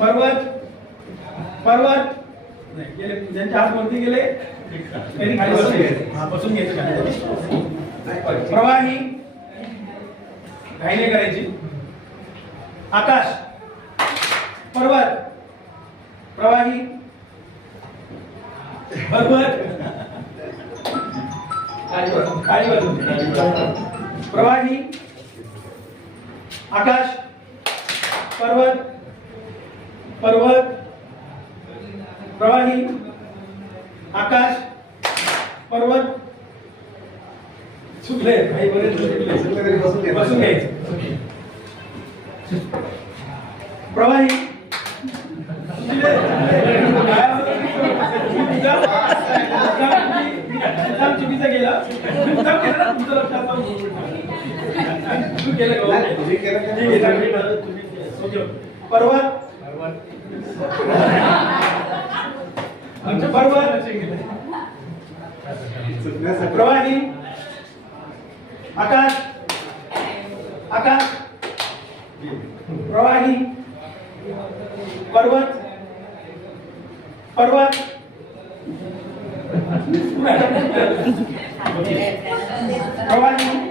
पर्वत पर्वत. नाही, गेले ज्यांच्या हात वरती गेले त्यांनी खाली बसून बसून घ्यायचे प्रवाही घाईने नाही करायची. आकाश पर्वत प्रवाही पर्वत. काळी बसून. प्रवाही आकाश पर्वत. पर्वत प्रवाही आकाश पर्वत चुकले काही बरेच. बसून घ्यायचं. प्रवाही. चुकीचं गेला. तुमचं लक्षात केलं. पर्वत आमच्या पर्वत प्रवाही आकाश आकाश प्रवाही पर्वत पर्वत. प्रवाही.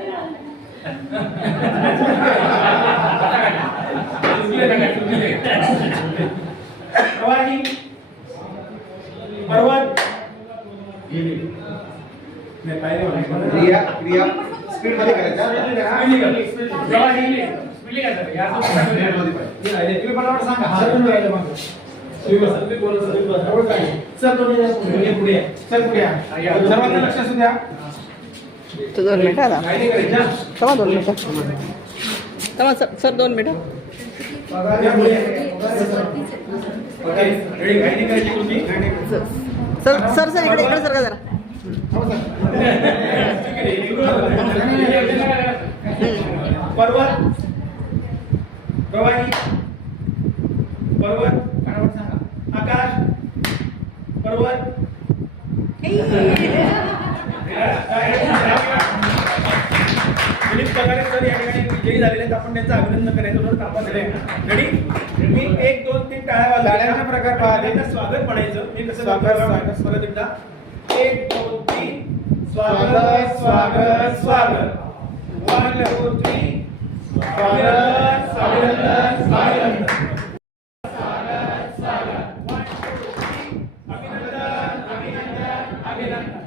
प्रवाही. पर्वत. क्रिया क्रिया स्पीडमध्ये करायचा. प्रवाही. सर्वांना लक्ष असू द्या. तो दोन मिनिटं हा? थांबा दोन मिनिटं. थांबा सर सर दोन मिनिटं. सर सर इकडे इकडे सर का जरा? पर्वत. प्रवाही. पर्वत. आकाश. पर्वत. मंडळी झालेले आहेत आपण त्यांचं अभिनंदन करायचं थोडं कापा झाले मी एक दोन तीन टाळ्या गाड्यांचा प्रकार पाहिले त्यांना स्वागत म्हणायचं मी कसं स्वागत स्वागत. परत एकदा. एक दोन तीन. स्वागत स्वागत स्वागत. वन टू थ्री स्वागत स्वागत स्वागत अभिनंदन अभिनंदन.